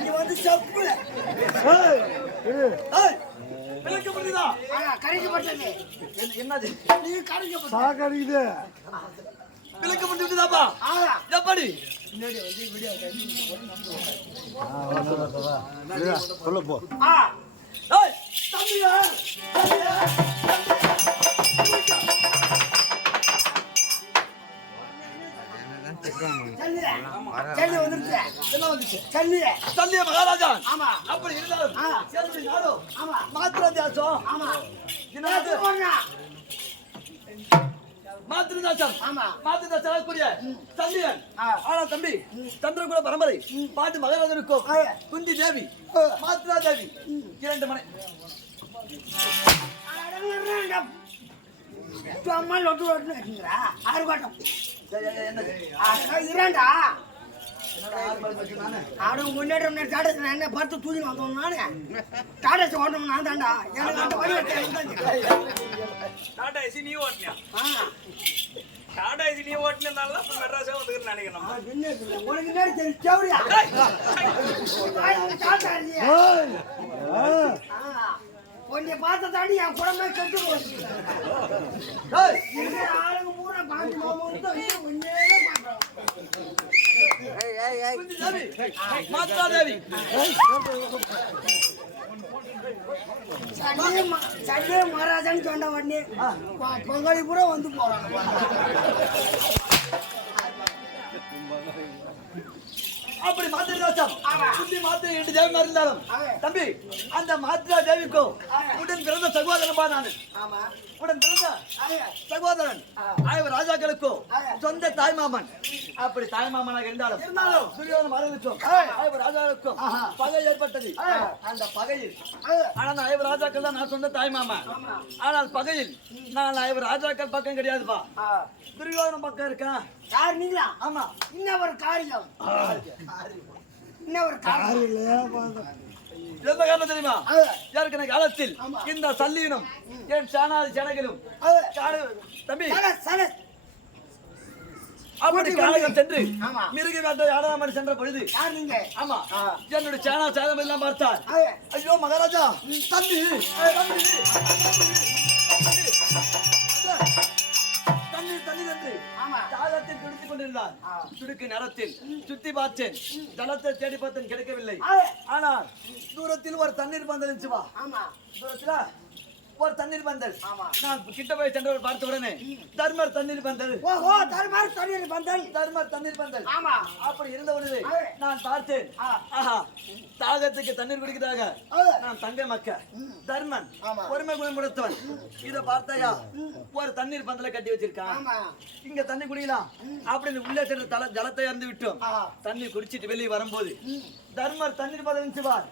நீ வந்து செப்புல விளக்கப்படுதா? கரைக்கப்பட்டது. என்னது? நீ கரைக்கப்பட்ட சாகடிக்குது. விளக்கப்பட்டு விட்டுதாப்பா? எப்படி? சொல்ல போ. தம்பியா செல்லி வந்துருச்சு. என்ன வந்துச்சு? செல்லி தந்தைய மகாராஜா. ஆமா. அப்படி இருந்தாலும் செல்வி நாடும் ஆமா. மாத்திர தேசம். ஆமா. என்னது? மாத்திர தேசம். ஆமா. மாத்திர தேசம் கூடிய தம்பியன். ஆ. ஆனா தம்பி சந்திரகுல பரம்பரை பாட்டு மகாராஜனுக்கும் ஆ. குந்தி தேவி மாத்திரா தேவி 2 மனை. அம்மா லொட்டு லொட்டுன்னு வச்சுங்கிறா. 6 பாட்டம். என்னது? இரண்டா என்னடா 6 மணி வச்சு நானு? அவனுக்கு முன்னேற்றம் டாடஸ் நான் என்ன பார்த்து தூக்கின்னு வந்தோம் நானு. டாடஸ் ஓட்டணும் நான் தாண்டா. எனக்கு அந்த வழி டாடா ஏசி நீ ஓட்டினியா? ஆ டாடா ஏசி நீ ஓட்டினால அப்ப மெட்ராஸே வந்துருன்னு நினைக்கிறேன். உனக்கு என்ன தெரியும் சேவரியா? கொஞ்சம் பார்த்த தாண்டி என் குழம்பு கெட்டு போச்சு. ஆளுங்க பூரா பாஞ்சு மாமூன்னு குந்தி தேவி மாத்திரா தேவி சண்டே மகாராஜான்னு சொன்ன உடனே பொங்கலி பூரா வந்து போறாங்க. அப்படி மாத்திர தேசம் குந்தி மாத்திரை 2 தேவி இருந்தாலும் தம்பி அந்த மாத்திரா தேவிக்கும் உடன் பிறந்த சகோதரன்பா நானு. ஆமா உடன் பிறந்த சகோதரன் ஆயவர் ராஜாக்களுக்கும் சொந்த தாய்மாமன். அப்படி தாய்மாமனாக இருந்தாலும் துரியோதன மகனுக்கும் ஆயவர் ராஜாக்களுக்கும் பகை ஏற்பட்டது. அந்த பகையில் ஆனால் ஆயவர் ராஜாக்கள் தான் நான் சொந்த தாய்மாமன். ஆனால் பகையில் நான் ஆயவர் ராஜாக்கள் பக்கம் கிடையாதுப்பா, துரியோதன பக்கம் இருக்கேன். யார் நீங்களா? ஆமா. இன்னும் ஒரு காரியம். இன்னும் ஒரு காரியம். எந்த காரணம் தெரியுமா? ஏற்கனவே காலத்தில் இந்த சல்லியினம் என் சேனாதி சேனைகளும் தம்பி அப்படி காலகம் சென்று மிருக வேட்டை ஆடாமல் சென்ற பொழுது ஆமா என்னுடைய சேனா சேதம் எல்லாம் பார்த்தார். ஐயோ மகாராஜா தம்பி தாகத்தில் துடித்துக் கொண்டிருந்தார். துடுக்கு நேரத்தில் சுத்தி பார்த்தேன், ஜலத்தை தேடி பார்த்தேன், கிடைக்கவில்லை. ஆனால் தூரத்தில் ஒரு தண்ணீர் பந்தல் இருந்துச்சுவா. தூரத்துல ஒரு தண்ணீர் பந்தல். நான் கிட்ட போய் சென்றவர் பார்த்த உடனே தர்மர் தண்ணீர் பந்தல். ஓஹோ தர்மர் தண்ணீர் பந்தல். தர்மர் தண்ணீர் பந்தல். ஆமா. அப்படி இருந்த உடனே நான் பார்த்தேன். ஆஹா தாகத்துக்கு தண்ணீர் குடிக்கிறதாக நான் தங்க மக்க தர்மன் பொறுமை குணம் கொடுத்தவன். இத பார்த்தாயா ஒரு தண்ணீர் பந்தலை கட்டி வச்சிருக்கான். இங்க தண்ணி குடிக்கலாம் அப்படின்னு உள்ளே சென்று ஜலத்தை இறந்து விட்டோம். தண்ணி குடிச்சிட்டு வெளியே வரும்போது தர்மர் தண்ணீர் பந்தல் இருந்துச்சுவார்.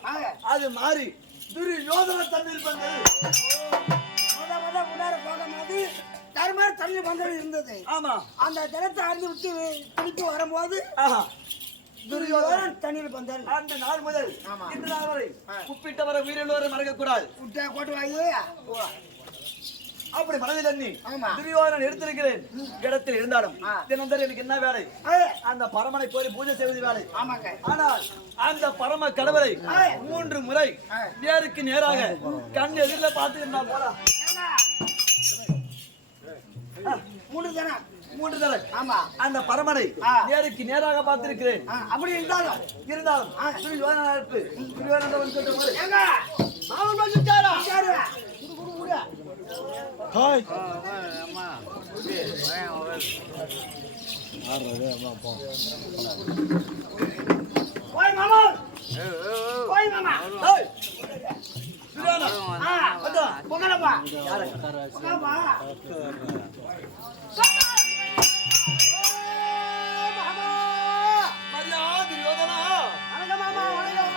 அது மாறி துரியோதன தண்ணீர் பந்தல். போகும்போது தர்மர் தண்ணீர் பந்தல் இருந்தது. ஆமா. அந்த ஜலத்தை அறுந்து விட்டு திருப்பி வரும்போது துரியோதனன் தண்ணீர் பந்தல். அந்த நாள் முதல் இந்த நாள் வரை குப்பிட்டவரை உயிரிழந்தவரை மறக்கக்கூடாது. விட்டா கோட்டு வாங்கி அப்படி மனதில் எண்ணி துரியோதனன் எடுத்திருக்கிறேன். இடத்தில் இருந்தாலும் தினந்தோறும் எனக்கு என்ன வேலை? அந்த பரமனை போய் பூஜை செய்வது வேலை. ஆனால் அந்த பரம கடவுளை 3 முறை நேருக்கு நேராக கண் எதிரில் பார்த்து இருந்தா போல 3 தடவை அந்த பரமனை நேருக்கு நேராக பார்த்திருக்கிறேன். அப்படி இருந்தாலும் துரியோதனன் ஹாய் ஓய் மாமா ஓய் மாமா ஏய் துரியோதனா வந்து பொங்கலப்பா யாரு பொங்கலப்பா மாமா மரியா துரியோதனா வணக்கம் மாமா வணக்கம்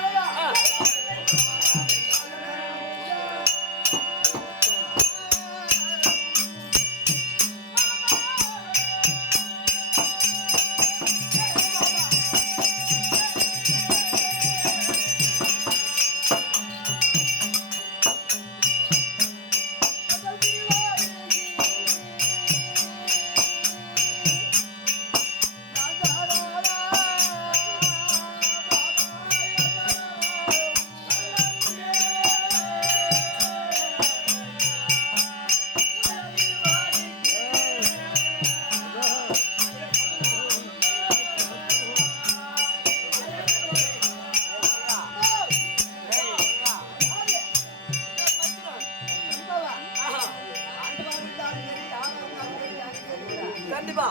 கண்டிப்பா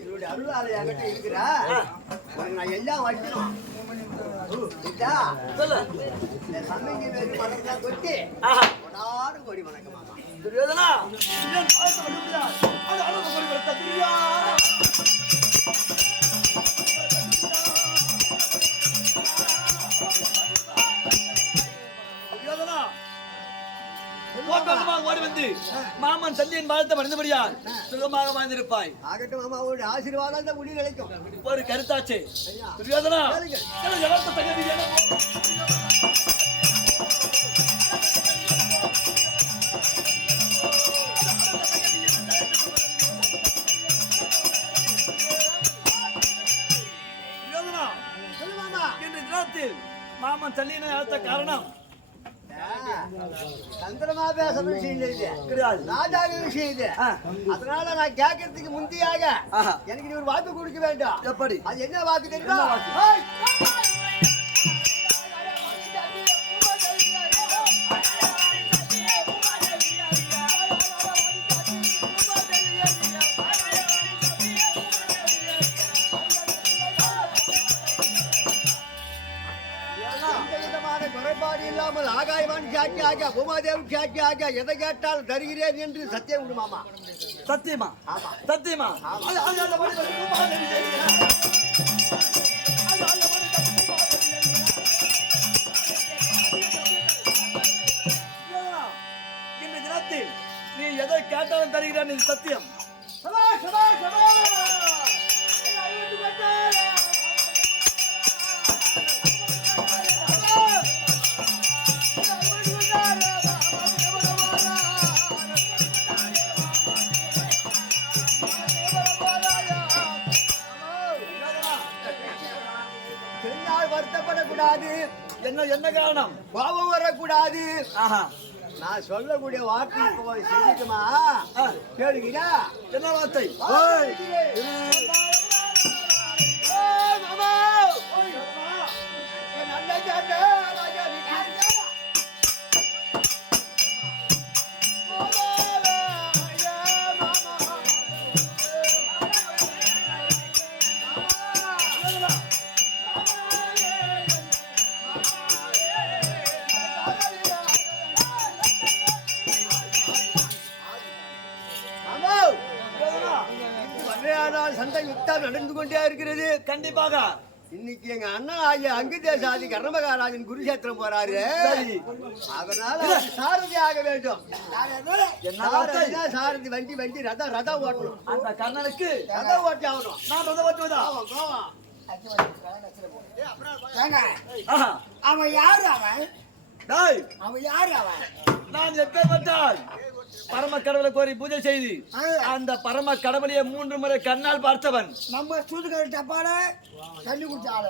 என்னுடைய அருளாளை என்கிட்ட இருக்கிற உனக்கு நான் எல்லாம் வைக்கணும் சொல்லு சமைக்கு வேறு மனதான் கொட்டி கொடாரும் கொடி வணக்கம் மாமா துரியோதனா இதன் பாயத்தை வடிவுகிறார். அது அழகு பொறிப்படுத்த துரியோதனா. துரியோதனா, ஓட்டமாக ஓடி வந்து மாமன் தந்தையின் வாழ்த்தை மறந்தபடியால் சுகமாக வாழ்ந்திருப்பாய். ஆகட்டும் மாமா உங்களுடைய ஆசீர்வாதம் தான் முடிவு நிலைக்கும் ஒரு கருத்தாச்சு துரியோதனா. எனக்கு எவ்வளவு தகுதி வேணும்? மாமன் தள்ளின அழைத்த காரணம் சந்திரமா பேச விஷயம் இல்லை இது கிடையாது. ராஜாக விஷயம் இது அதனால நான் கேட்கறதுக்கு முந்தியாக எனக்கு நீ ஒரு வாக்கு கொடுக்க வேண்டாம். எப்படி? அது என்ன வாக்கு தெரியுமா? குறைபாடு இல்லாமல் ஆகாயவான் சாட்சியாக பூமாதேவி சாட்சியாக எதை கேட்டால் தருகிறேன் என்று சத்தியம் விடுமாமா. சத்தியமா? ஆமா சத்தியமா? இந்த தினத்தில் நீ எதை கேட்டாலும் தருகிறான் இது சத்தியம். வருத்தப்படக்கூடாது. என்ன என்ன காரணம்? கோபம் வரக்கூடாது. ஆஹா, நான் சொல்லக்கூடிய வார்த்தை இப்போ செஞ்சுக்குமா கேளுங்கடா. என்ன வார்த்தை? நல்ல கேட்ட சண்டை யுத்தம் நடந்து கொண்டே இருக்கிறது. கண்டிப்பாக இன்னைக்கு எங்க அண்ணன் ஆகிய அங்குதேசாதி கர்மகாராஜன் குருஷேத்திரம் போறாரு. அதனால சாரதி ஆக வேண்டும். சாரதி வண்டி வண்டி ரதம் ஓட்டணும். அந்த கர்ணனுக்கு ரதம் ஓட்டி ஆகணும். நான் ரதம் ஓட்டுவதா? அவன் யாரு? அவன் யாரு? நான் எப்பேற்பட்டால் பரம கடவுளை கோரி பூஜை செய்து அந்த பரம கடவுளையே 3 முறை கண்ணால் பார்த்தவன். நம்ம சூதுகர டப்பால தண்ணி குடிச்சால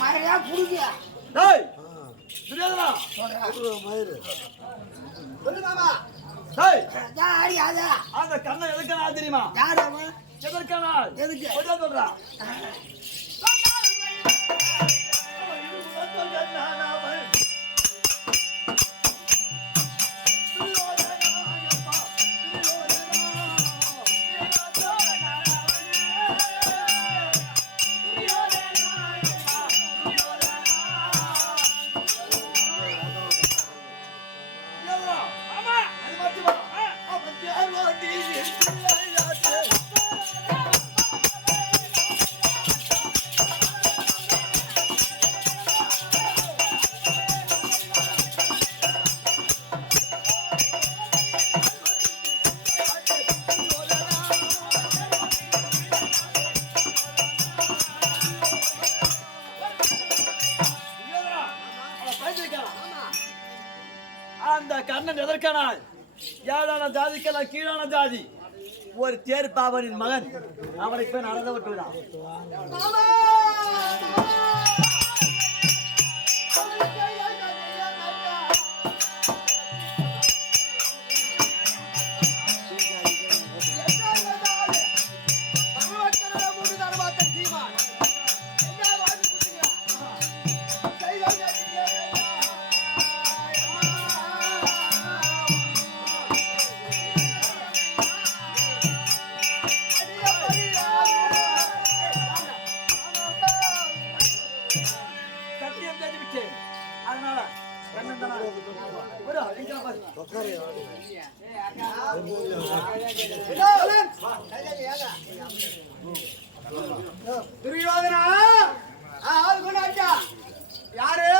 மயிரா புடிக்கியா? டேய் துரியோதனா, சொல்லு மாமா. டேய் யாரு யாரு? அந்த கண்ணன் எதுக்கான தெரியுமா? யாரு அவன்? எதற்கான? எதுக்கு? கொஞ்சம் சொல்றா. கர்ணன் எதற்கானால் ஏழான ஜாதிக்கெல்லாம் கீழான ஜாதி ஒரு தேர் பாவனின் மகன் அவனுக்கு போய் நடந்த விட்டுவிடான். அதனால கண்ணன் தானா ஒரு அடிக்கா பாரு துரியோதனா ஆள் கொண்டாச்சா யாரு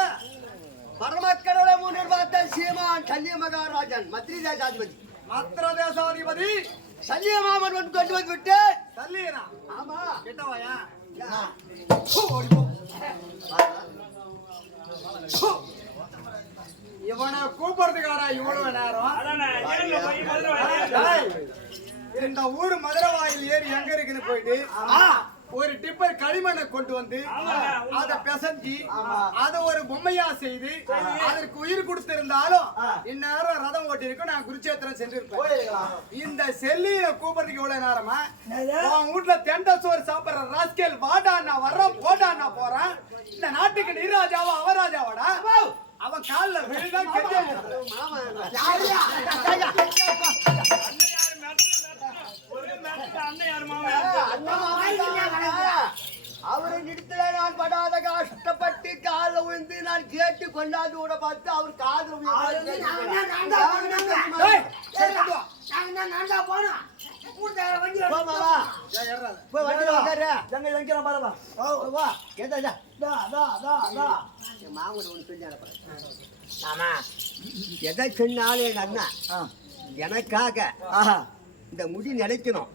பரமக்கடவுளை முன்னிர்வாத்த சீமான் சல்லிய மகாராஜன் மத்திரி தேசாதிபதி மத்திர தேசாதிபதி சல்லிய மாமன் வந்து கொண்டு வந்து விட்டு சல்லியனா ஆமா கிட்டவாயா இவனை கூப்பிடுறதுக்காரா இவ்வளவு நேரம் அதானே ஏன்ல போய் மதுரை இந்த ஊர் மதுரை வாயில் ஏறி எங்க இருக்குன்னு போயிட்டு ஒரு டிப்பர் களிமண்ணை கொண்டு வந்து அத பிசைஞ்சி அத ஒரு பொம்மையா செய்து அதற்கு உயிர் கொடுத்திருந்தாலும் இந்நேரம் ரதம் ஓட்டி இருக்கும் நான் குருச்சேத்திரம் சென்றிருப்பேன். இந்த செல்லிய கூப்பிடுறதுக்கு இவ்வளவு நேரமா உன் வீட்டுல தெண்ட சோறு சாப்பிடுற ராஸ்கேல் வாடா நான் வர்றேன் போடா நான் போறேன். இந்த நாட்டுக்கு நீ ராஜாவா அவன் ராஜாவாடா அவன் கால்ல விழுதான் அவரை நிறுத்தல நான் படாத கஷ்டப்பட்டு காலில் விழுந்து நான் கேட்டு கொண்டாந்து கூட பார்த்து அவர் காதல் எதை சொன்னாலும் எங்க அண்ணா எனக்காக இந்த முடி நினைக்கணும்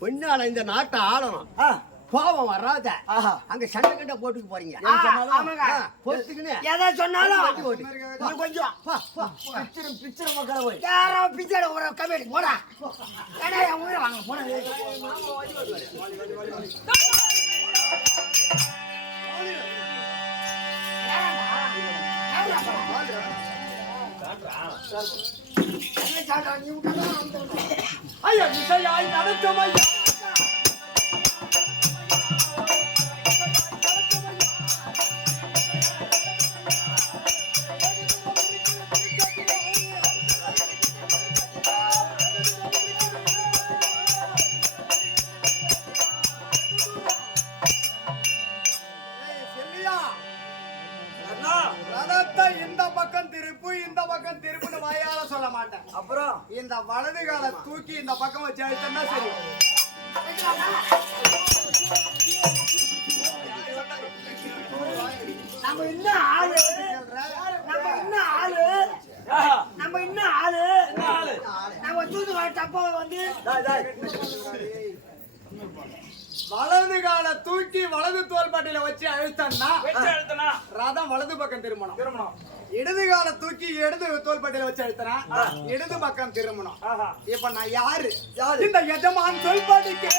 பொண்ணால இந்த நாட்டை ஆளணும் கோபம் வராத அங்க சண்டை கண்ட போட்டுக்கு போறீங்க எதை சொன்னாலும் கொஞ்சம் பிச்சர் மக்களை போய் யாரும் பிச்சை ஒரு கம்பெனி போடா ஏடா என் உயிரை வாங்க போன ஐயா விசையாய் நடத்தும் ஐயா திருப்புன்னு வாயால சொல்ல மாட்டேன். அப்புறம் இந்த வலது கால தூக்கி இந்த பக்கம் வச்சு அழுத்தா சரி. நம்ம இன்னும் ஆளு நம்ம தூது தப்ப வந்து வலது கால தூக்கி வலது தோள்பட்டையில வச்சு அழுத்தனா ரதம் வலது பக்கம் திரும்பணும். இடது கால தூக்கி இடது தோள்பட்டையில வச்சு அழுத்தனா இடது பக்கம் திரும்பணும். இப்ப நான் யாரு இந்த எஜமான் சொல்படிக்கே